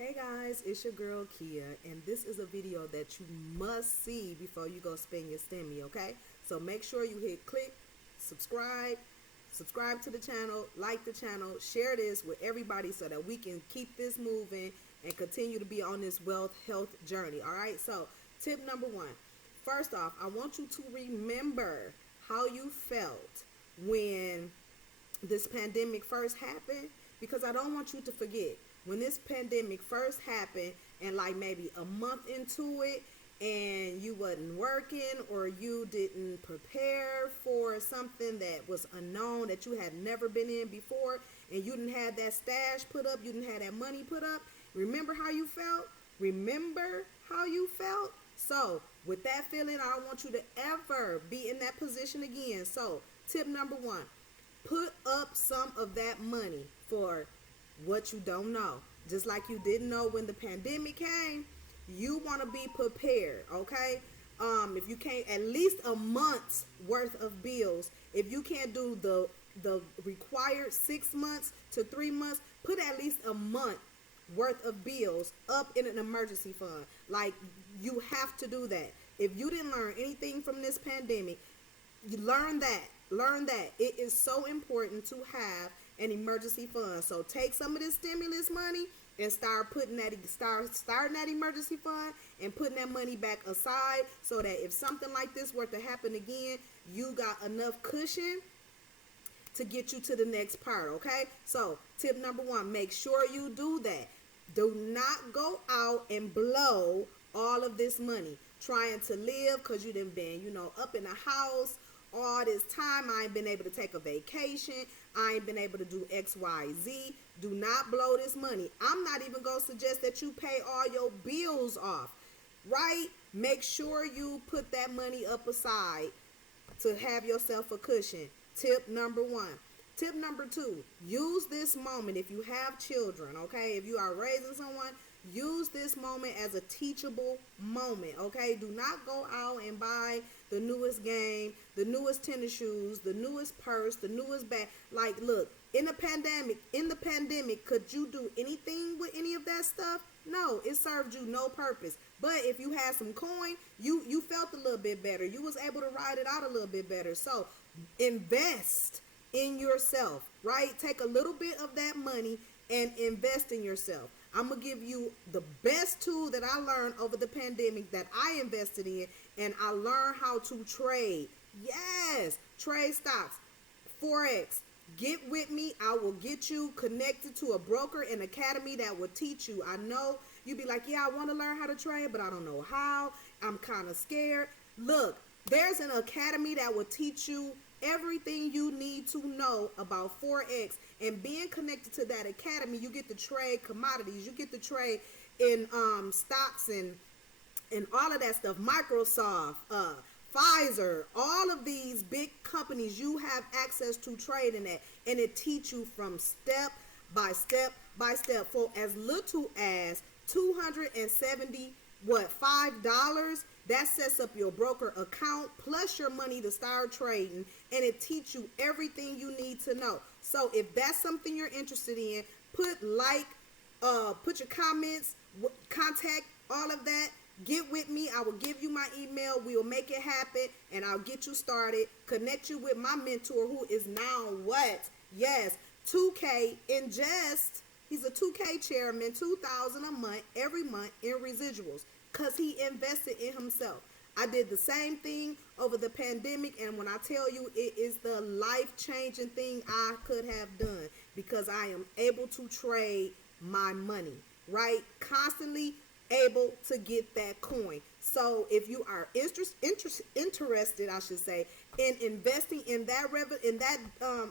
Hey guys, it's your girl Kia, and this is a video that you must see before you go spend your stimmy, okay? So make sure you hit click, subscribe to the channel, like the channel, share this with everybody so that we can keep this moving and continue to be on this wealth health journey, all right? So tip number one, first off, I want you to remember how you felt when this pandemic first happened, because I don't want you to forget when this pandemic first happened and like maybe a month into it and you wasn't working or you didn't prepare for something that was unknown that you had never been in before and you didn't have that stash put up, you didn't have that money put up. Remember how you felt? Remember how you felt? So with that feeling, I don't want you to ever be in that position again. So tip number one, put up some of that money for what you don't know. Just like you didn't know when the pandemic came, you want to be prepared, okay? If you can't, at least a month's worth of bills. If you can't do the required 6 months to 3 months, put at least a month worth of bills up in an emergency fund. Like, you have to do that. If you didn't learn anything from this pandemic, you learn that it is so important to have an emergency fund. So take some of this stimulus money and start putting that starting that emergency fund and putting that money back aside so that if something like this were to happen again, you got enough cushion to get you to the next part, okay? So tip number one, make sure you do that. Do not go out and blow all of this money trying to live because you done been, up in the house all this time. I ain't been able to take a vacation. I ain't been able to do X, Y, Z. Do not blow this money. I'm not even going to suggest that you pay all your bills off, right? Make sure you put that money up aside to have yourself a cushion. Tip number one. Tip number two, use this moment if you have children, okay? If you are raising someone, use this moment as a teachable moment, okay? Do not go out and buy the newest game, the newest tennis shoes, the newest purse, the newest bag. Like, look, in the pandemic, could you do anything with any of that stuff? No, it served you no purpose. But if you had some coin, you felt a little bit better. You was able to ride it out a little bit better. So invest in yourself, right? Take a little bit of that money and invest in yourself. I'm going to give you the best tool that I learned over the pandemic that I invested in, and I learned how to trade. Yes, trade stocks, Forex. Get with me. I will get you connected to a broker and academy that will teach you. I know you be like, yeah, I want to learn how to trade, but I don't know how. I'm kind of scared. Look, there's an academy that will teach you everything you need to know about Forex, and being connected to that academy, you get to trade commodities, you get to trade in stocks and all of that stuff. Microsoft, Pfizer, all of these big companies, you have access to trading at, and it teach you from step by step by step for as little as 270 $5. That sets up your broker account plus your money to start trading, and it teach you everything you need to know. So if that's something you're interested in, put your comments, contact, all of that. Get with me. I will give you my email. We'll make it happen, and I'll get you started. Connect you with my mentor, who is now what? Yes, 2K in just. He's a 2K chairman, $2,000 a month, every month in residuals, because he invested in himself. I did the same thing over the pandemic, and when I tell you, it is the life-changing thing I could have done, because I am able to trade my money, right? Constantly able to get that coin. So if you are interested, I should say, in investing in that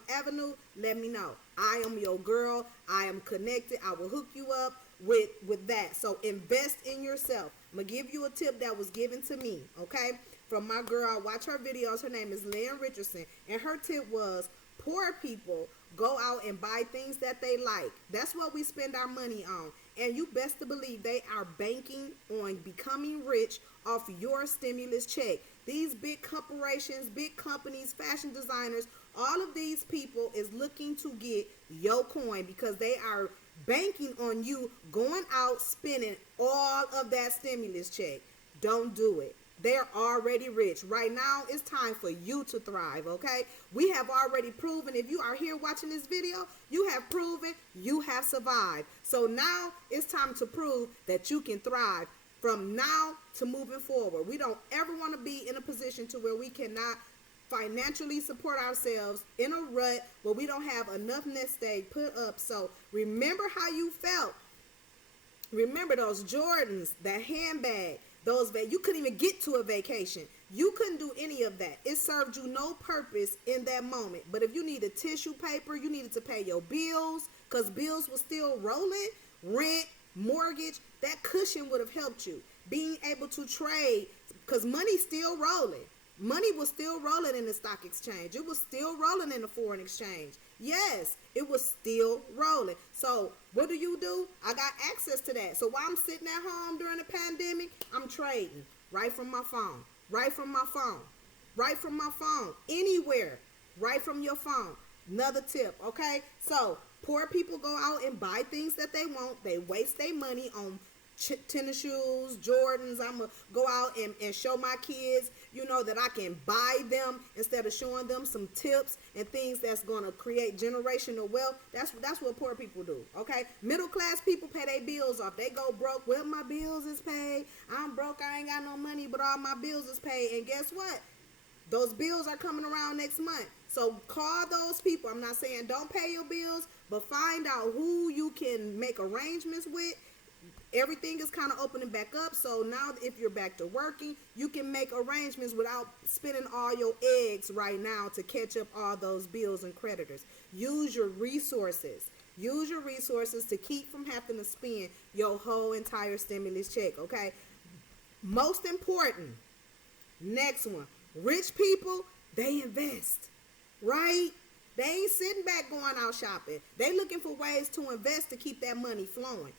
avenue, let me know. I am your girl. I am connected. I will hook you up with that. So invest in yourself. I'm gonna give you a tip that was given to me, okay, from my girl. I watch her videos. Her name is Lynn Richardson, and her tip was, poor people go out and buy things that they like. That's what we spend our money on. And you best to believe they are banking on becoming rich off your stimulus check. These big corporations, big companies, fashion designers, all of these people is looking to get your coin because they are banking on you going out spending all of that stimulus check. Don't do it. They're already rich. Right now, it's time for you to thrive, okay? We have already proven, if you are here watching this video, you have proven you have survived. So now it's time to prove that you can thrive from now to moving forward. We don't ever want to be in a position to where we cannot financially support ourselves in a rut where we don't have enough nest egg put up. So remember how you felt. Remember those Jordans, that handbag, you couldn't even get to a vacation. You couldn't do any of that. It served you no purpose in that moment. But if you needed tissue paper, you needed to pay your bills because bills were still rolling, rent, mortgage, that cushion would have helped you. Being able to trade because money's still rolling. Money was still rolling in the stock exchange. It was still rolling in the foreign exchange. Yes, it was still rolling. So what do? I got access to that. So while I'm sitting at home during the pandemic, I'm trading right from my phone, right from my phone, right from my phone, anywhere, right from your phone. Another tip, okay? So poor people go out and buy things that they want. They waste their money on tennis shoes, Jordans. I'm going to go out and show my kids, that I can buy them instead of showing them some tips and things that's going to create generational wealth. That's what poor people do, okay? Middle class people pay their bills off. They go broke. Well, my bills is paid. I'm broke. I ain't got no money, but all my bills is paid. And guess what? Those bills are coming around next month. So call those people. I'm not saying don't pay your bills, but find out who you can make arrangements with. Everything is kind of opening back up. So now if you're back to working, you can make arrangements without spending all your eggs right now to catch up all those bills and creditors. Use your resources. Use your resources to keep from having to spend your whole entire stimulus check, okay? Most important, next one, rich people, they invest, right? They ain't sitting back going out shopping. They looking for ways to invest to keep that money flowing.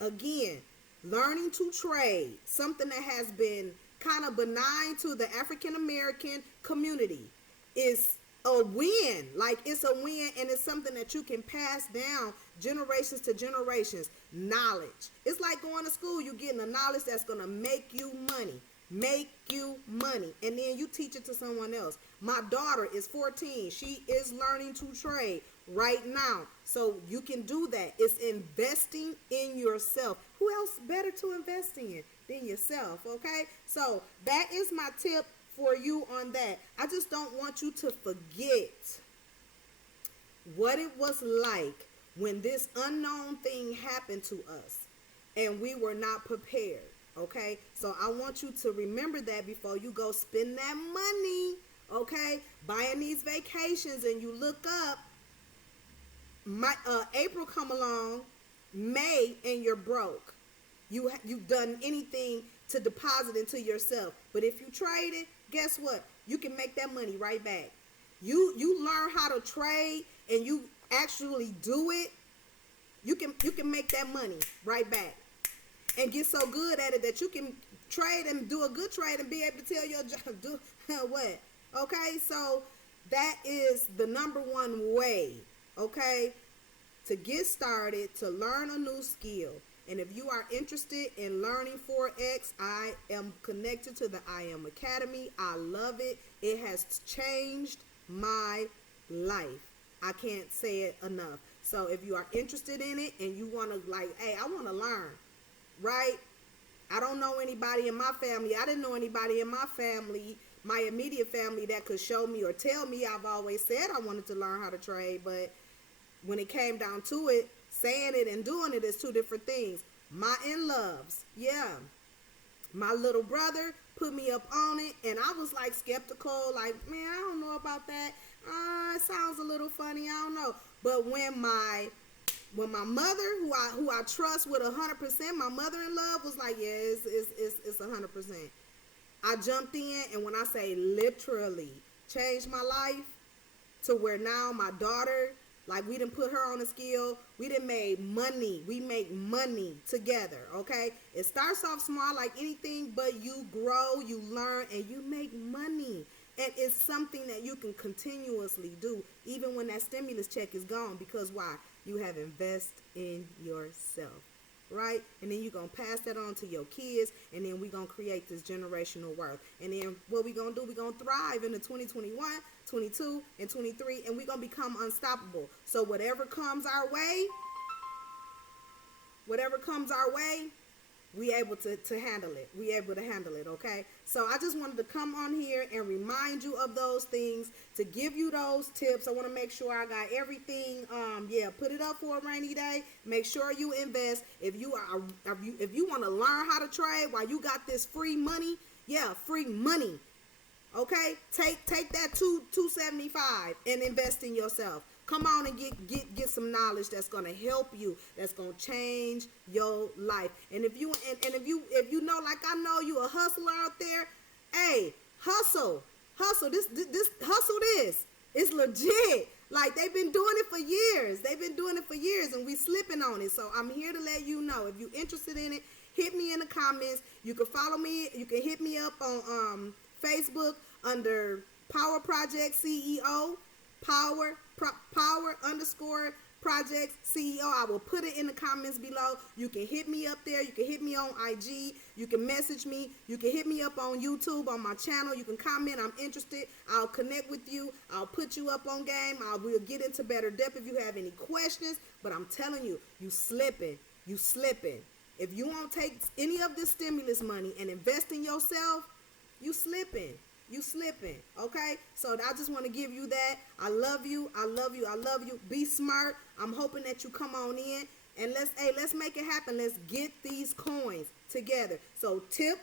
Again, learning to trade, something that has been kind of benign to the African American community, is a win. Like, it's a win, and it's something that you can pass down generations to generations. Knowledge. It's like going to school. You're getting the knowledge that's going to make you money. And then you teach it to someone else. My daughter is 14. She is learning to trade right now. So you can do that. It's investing in yourself. Who else better to invest in than yourself, okay? So that is my tip for you on that. I just don't want you to forget what it was like when this unknown thing happened to us and we were not prepared. Okay, so I want you to remember that before you go spend that money, okay, buying these vacations, and you look up, April come along, May, and you're broke. You've done anything to deposit into yourself. But if you trade it, guess what? You can make that money right back. You learn how to trade and you actually do it, you can make that money right back. And get so good at it that you can trade and do a good trade and be able to tell your job, do what? Okay, so that is the number one way, okay, to get started, to learn a new skill. And if you are interested in learning Forex, I am connected to the I Am Academy. I love it. It has changed my life. I can't say it enough. So if you are interested in it and you want to, like, hey, I want to learn. Right? I don't know anybody in my family. I didn't know anybody in my family, my immediate family, that could show me or tell me. I've always said I wanted to learn how to trade, but when it came down to it, saying it and doing it is two different things. My in-loves, yeah. My little brother put me up on it, and I was like skeptical, like, man, I don't know about that. It sounds a little funny. I don't know. But when my mother, who I trust with 100%, my mother-in-law was like, yeah, it's 100%. I jumped in, and when I say literally changed my life to where now my daughter, like, we done put her on a skill. We done made money. We make money together, okay? It starts off small like anything, but you grow, you learn, and you make money. And it's something that you can continuously do even when that stimulus check is gone, because why? You have invested in yourself, right? And then you're going to pass that on to your kids, and then we're going to create this generational wealth. And then what we're going to do, we're going to thrive into 2021, 22, and 23, and we're going to become unstoppable. So whatever comes our way, we able to handle it. We able to handle it, okay? So I just wanted to come on here and remind you of those things, to give you those tips. I want to make sure I got everything. Put it up for a rainy day. Make sure you invest. If you want to learn how to trade while you got this free money, free money. Okay, take that $275 and invest in yourself. Come on and get some knowledge that's gonna help you, that's gonna change your life. And if you know, like I know you a hustler out there, hey, hustle. This hustle this. It's legit. Like they've been doing it for years. And we slipping on it. So I'm here to let you know, if you're interested in it, hit me in the comments. You can follow me. You can hit me up on Facebook under Power Project CEO, Power _ Project CEO. I will put it in the comments below. You can hit me up there. You can hit me on IG. You can message me. You can hit me up on YouTube on my channel. You can comment. I'm interested. I'll connect with you. I'll put you up on game. We'll get into better depth if you have any questions. But I'm telling you, you slipping. If you won't take any of this stimulus money and invest in yourself, you slipping. Okay? So I just want to give you that. I love you. Be smart. I'm hoping that you come on in and let's make it happen. Let's get these coins together. So two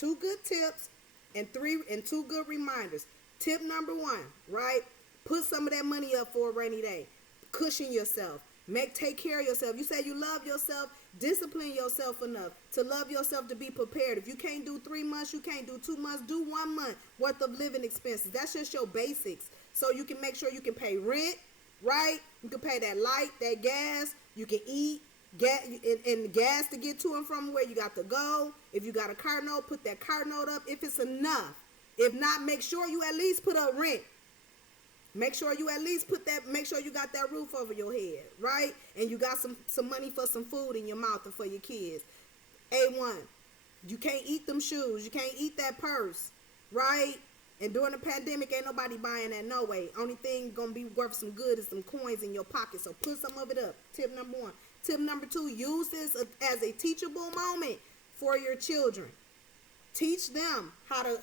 good tips and two good reminders. Tip number 1, right? Put some of that money up for a rainy day. Cushion yourself. Take care of yourself. You say you love yourself. Discipline yourself enough to love yourself, to be prepared. If you can't do 3 months, you can't do 2 months, do 1 month worth of living expenses. That's just your basics. So you can make sure you can pay rent, right? You can pay that light, that gas. You can eat, and gas to get to and from where you got to go. If you got a car note, put that car note up if it's enough. If not, make sure you at least put up rent. Make sure you at least make sure you got that roof over your head, right? And you got some money for some food in your mouth and for your kids. A1, you can't eat them shoes. You can't eat that purse, right? And during the pandemic, ain't nobody buying that no way. Only thing gonna be worth some good is some coins in your pocket. So put some of it up. Tip number 1. Tip number 2, use this as a teachable moment for your children. Teach them how to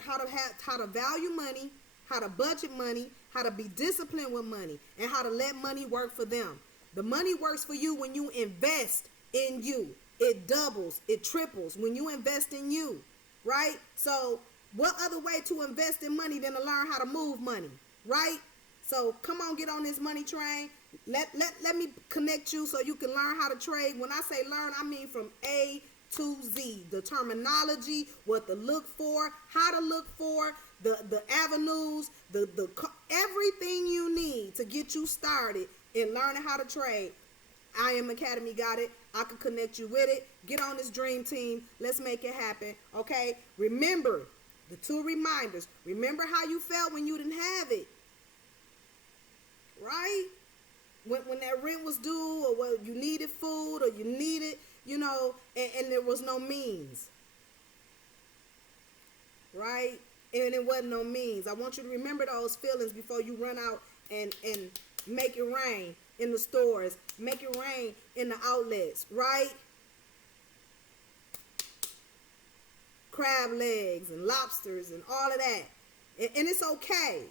value money, how to budget money, how to be disciplined with money, and how to let money work for them. The money works for you when you invest in you. It doubles, it triples when you invest in you, right? So what other way to invest in money than to learn how to move money, right? So come on, get on this money train. Let me connect you so you can learn how to trade. When I say learn, I mean from A to Z. The terminology, what to look for, how to look for, the avenues, everything you need to get you started in learning how to trade. I Am Academy got it. I can connect you with it. Get on this dream team. Let's make it happen. Okay? Remember the 2 reminders. Remember how you felt when you didn't have it. Right? When that rent was due, or when you needed food, or you needed, and there was no means. Right? And it wasn't no means. I want you to remember those feelings before you run out and make it rain in the stores. Make it rain in the outlets, right? Crab legs and lobsters and all of that. And it's okay,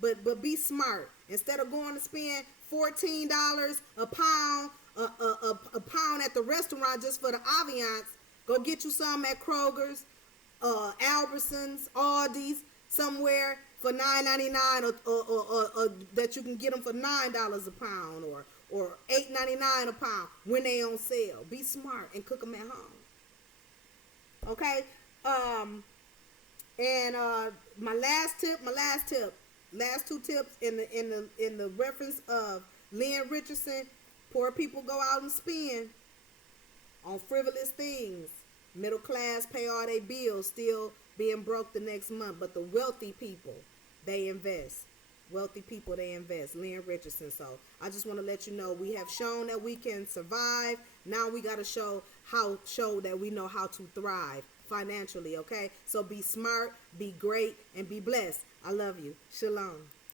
but be smart. Instead of going to spend $14 a pound, a pound at the restaurant just for the ambiance, go get you some at Kroger's, Albertsons, Aldi's, somewhere for $9.99, or that you can get them for $9 a pound, or $8.99 a pound when they on sale. Be smart and cook them at home. Okay. My last 2 tips in the reference of Lynn Richardson. Poor people go out and spend on frivolous things. Middle class pay all their bills, still being broke the next month. But the wealthy people, they invest. Wealthy people, they invest. Lynn Richardson. So I just want to let you know, we have shown that we can survive. Now we got to show that we know how to thrive financially. Okay, so be smart, be great, and be blessed. I love you. Shalom.